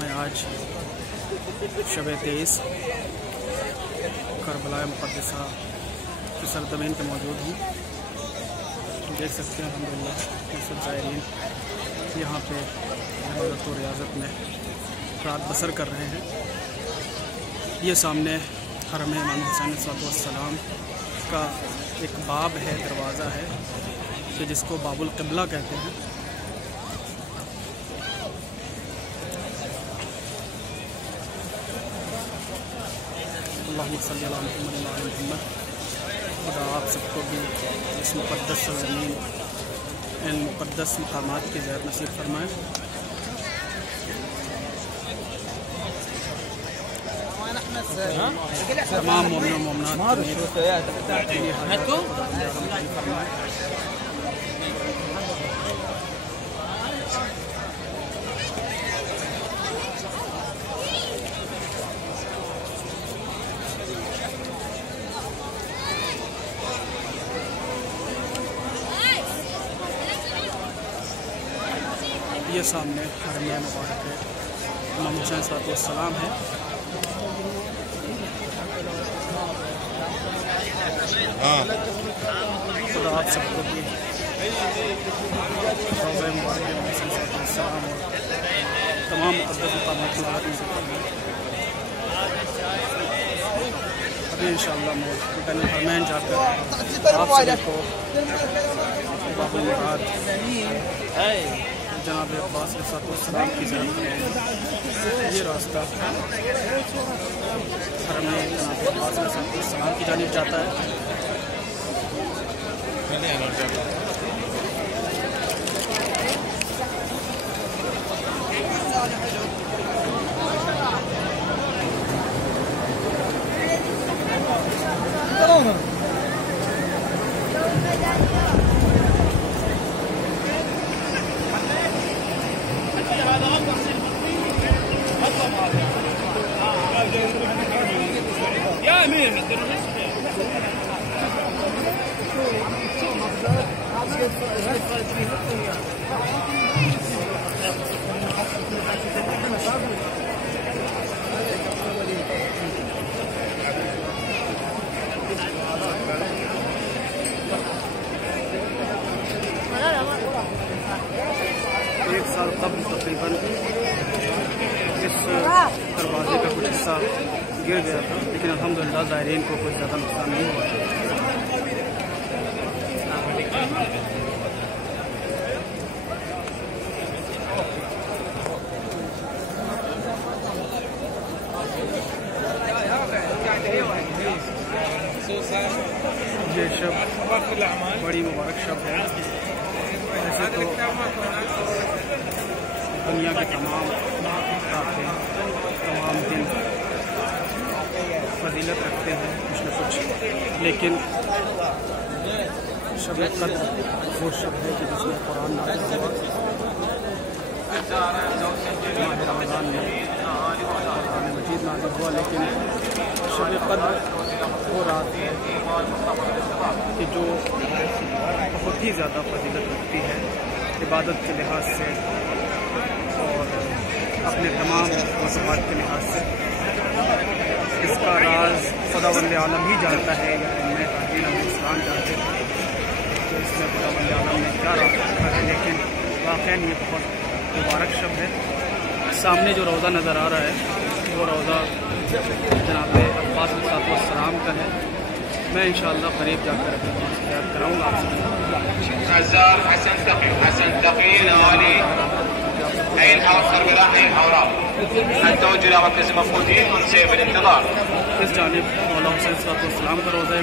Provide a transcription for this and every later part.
मैं आज शब 23 करबला मुक़द्दसा की सरज़मीन पे मौजूद हूँ। देख सकते हैं अल्हम्दुलिल्लाह सब ज़ायरीन यहाँ पे इबादत और रियाज़त में रात बसर कर रहे हैं। ये सामने हरम इमाम हुसैन सलाम का एक बाब है, दरवाज़ा है कि जिसको बाबुल क़िबला कहते हैं। अल्लाहुम्मा सल्ली अला मुहम्मद व अला मुहम्मद। खुदा आप सबको भी इस मुक़द्दस ज़मीन, इन मुक़द्दस मकामात की ज़ियारत नसीब फरमाए। तमाम मोमिन और मोमिनात ये सामने हरम मुबारक इमाम हुसैन सलाम है। खुदा आप सबको भी तमाम मुक़द्दस मक़ामात की बात अभी इंशाअल्लाह मैं हरमैन जाकर आप सबको बाबुल मुराद जनाब अब्बास सलाम की ज़ियारत, ये रास्ता हरम जनाब अब्बास सलाम की जानिब जाता है। एक साल कबल तकरीबन इस दरवाजे का कुछ हिस्सा गिर गया था, लेकिन अल्हम्दुलिल्लाह ज़ायरीन को कुछ ज़्यादा नुकसान नहीं हुआ। ये शब बड़ी मुबारक शब है। ऐसे तो दुनिया के तमाम रातें, तमाम दिन फजीलत रखते हैं कुछ न कुछ, लेकिन शब क़द्र वो शब है कि जिसमें कुरान नाज़िल हुआ। रमज़ान में कुरान मजीद नाज़िल हुआ, लेकिन शब क़द्र वो रात है कि जो बहुत ही ज़्यादा फजीलत रखती है इबादत के लिहाज से और अपने तमाम मसबात के लिहाज से। इसका राज खुदावंद आलम ही जानता है, या इनमें इस्लाम जानते हैं तो इसमें खुदावंद आलम ने क्या राज रखा है। लेकिन वाक़ई ये बहुत मुबारक शब है। सामने जो रोज़ा नज़र आ रहा है वो रोज़ा जनाब अब्बास सलाम का है। मैं इंशाअल्लाह करीब जाकर याद कराऊँगा आपसे। इस जानिब मौला हुसैन सलाम का रोज़ा है।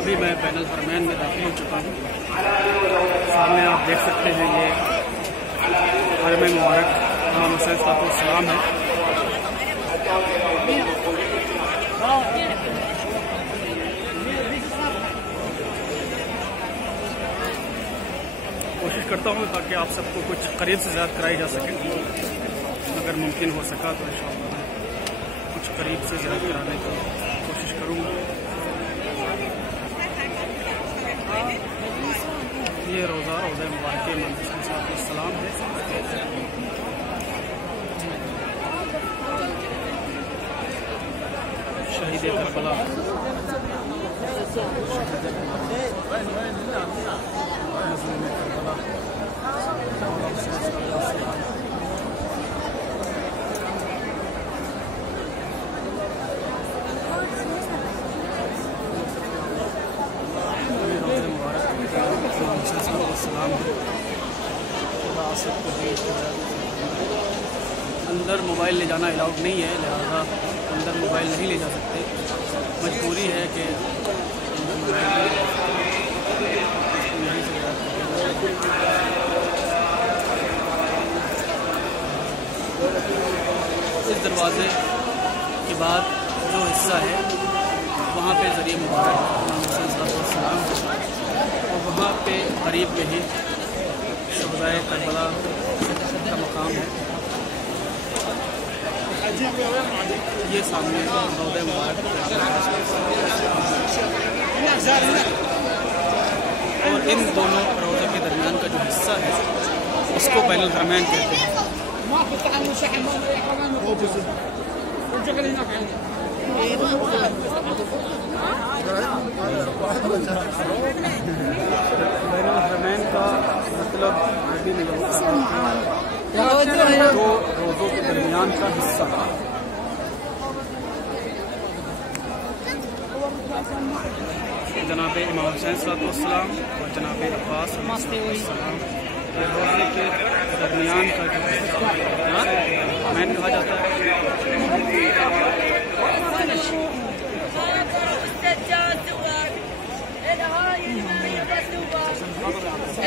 अभी मैं बैनुल हरमैन में दाखिल हो चुका हूँ। सामने आप देख सकते हैं ये हरम मुबारक इमाम हुसैन सलाम है। कोशिश करता हूँ ताकि आप सबको कुछ करीब से ज़्यादा कराई जा सके, अगर मुमकिन हो सका तो इंशाअल्लाह कुछ करीब से ज़्यादा कराने की कोशिश करूँगा। ये रोज़ा मुबारक इमाम हुसैन सलाम है। शहीद करबला अंदर मोबाइल ले जाना अलाउड नहीं है, लिहाजा अंदर मोबाइल नहीं ले जा सकते। मजबूरी है कि इस दरवाज़े के बाद जो हिस्सा है वहाँ पे ज़रिए मुबारक सलाम और वहाँ पे करीब में ही शुहदाए करबला का मकाम है। ये सामने रोज़ा मुबारक और इन दोनों रोज़े के दरमियान का जो हिस्सा है इसको बैनुल हरमैन कहते हैं। बैनुल हरमैन का मतलब अरबी में दो रोज़ों के दरमियान का हिस्सा। जनाब इमाम हुसैन सलाम और जनाब अब्बास सलाम रोज़े के दरमियान का जो मैन कहा जाता है।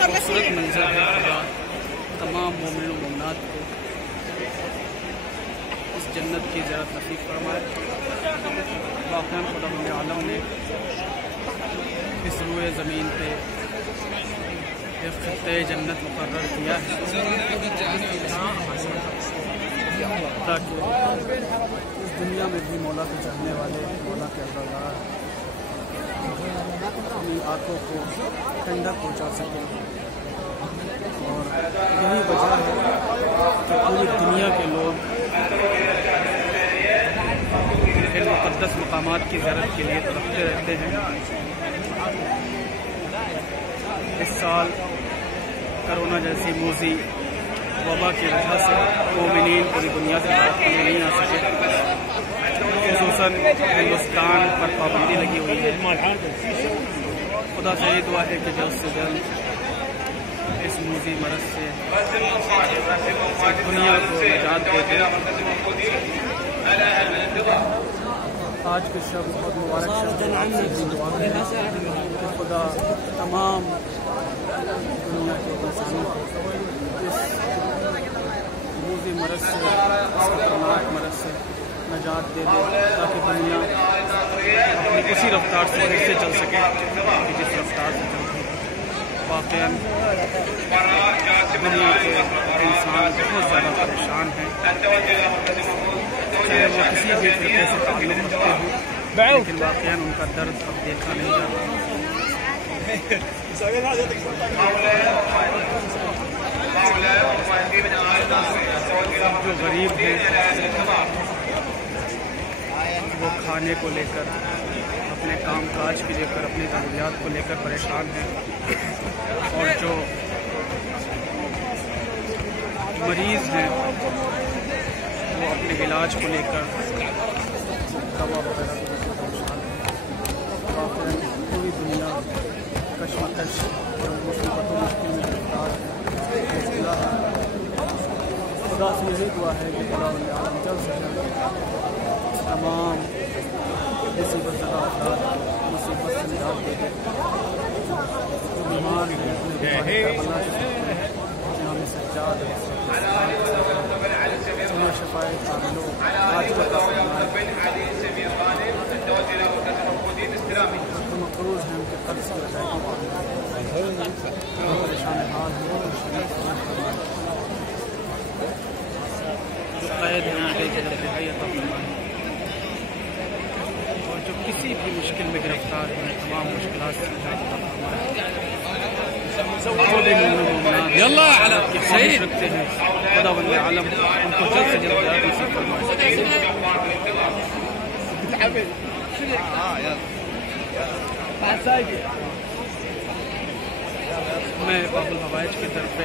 खूबसूरत मंजर है। तमाम मोमिन और मोमिनात को इस जन्नत की ज़ियारत नसीब फरमाए। वाक़ई खुदा आलम ने इस रूए ज़मीन पे ख़ित्ते जन्नत मुकर्रर किया है ताकि इस दुनिया में भी मौला के चाहने वाले मौला के अज़ादार अपनी आँखों को ठंडक पहुँचा सकें। और यही वजह है कि पूरी दुनिया के लोग इन मुक़द्दस मकामात की ज़ियारत के लिए तड़पते रहते हैं। इस साल कोरोना जैसी मूज़ी वबा की वजह से मोमिनीन पूरी दुनिया से भारत में नहीं आ सके। ख़ुसूसन हिंदुस्तान पर पाबंदी लगी हुई है। खुदा से ये दुआ है कि जल्द से जल्द इस मूज़ी मरज़ से दुनिया को निजात दे दे। आज के शब बहुत मुबारक शब है। खुदा तमाम दुनिया के इंसानों को इस मूज़ी मरज़ से, खतरनाक मरज़ से निजात दे दे ताकि दुनिया अपनी उसी रफ्तार से फिर से चल सके जिस रफ्तार से चलती है। वाक़ई दुनिया के इंसान बहुत ज़्यादा परेशान हैं, चाहे वो किसी भी तरीके से ताल्लुक़ रखते हों, लेकिन वाक़ई उनका दर्द अब देखा नहीं जाता। जो गरीब हैं वो खाने को लेकर, अपने काम काज को लेकर, अपनी ज़रूरियात को लेकर परेशान हैं और जो मरीज़ हैं वो अपने इलाज को लेकर दवा वगैरह को लेकर परेशान हैं। पूरी दुनिया कश्मकश और मुसीबतों मुश्किल में गिरफ्तार है। खुदा से यही दुआ है कि खुदा आलम जल्द से जल्द तमाम मुसीबत ज़दा अफराद मुसीबत से निजात दे दे। जो बीमार हैं अपने सज्जाद शफायत कामिलो आज मकरूज हैं उनके कर्ज की परेशान हाल हो जो कैद है उनके रिहाई अता फरमाए और जो किसी भी मुश्किल में गिरफ्तार हैं तमाम मुश्किलात से निजात अता फरमाए। यल्ला अला सही रखते हैं खुदा वल्ले आलम उनको जल्द से जल्द नसीब फरमाए। मैं बाबुल हवाइज की तरफ पे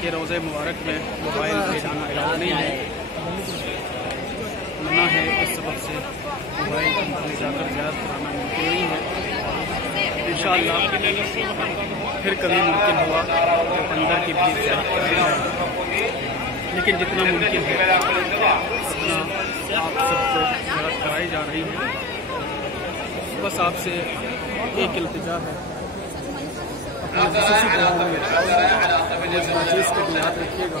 कि रोज़े मुबारक में मोबाइल पे जाना अलाउ नहीं है, मना है। इस सबब से मोबाइल में जाकर ज़्यादा कराना मुमकिन नहीं है। इंशाअल्लाह फिर कभी मुमकिन हुआ तो अंदर की भी ज़्यादा कराई जाए, लेकिन जितना मुमकिन है उतना आप सबको ज़्यादा कराई जा रही है। बस आपसे एक इल्तिजा है, चीज़ को भी याद रखिएगा।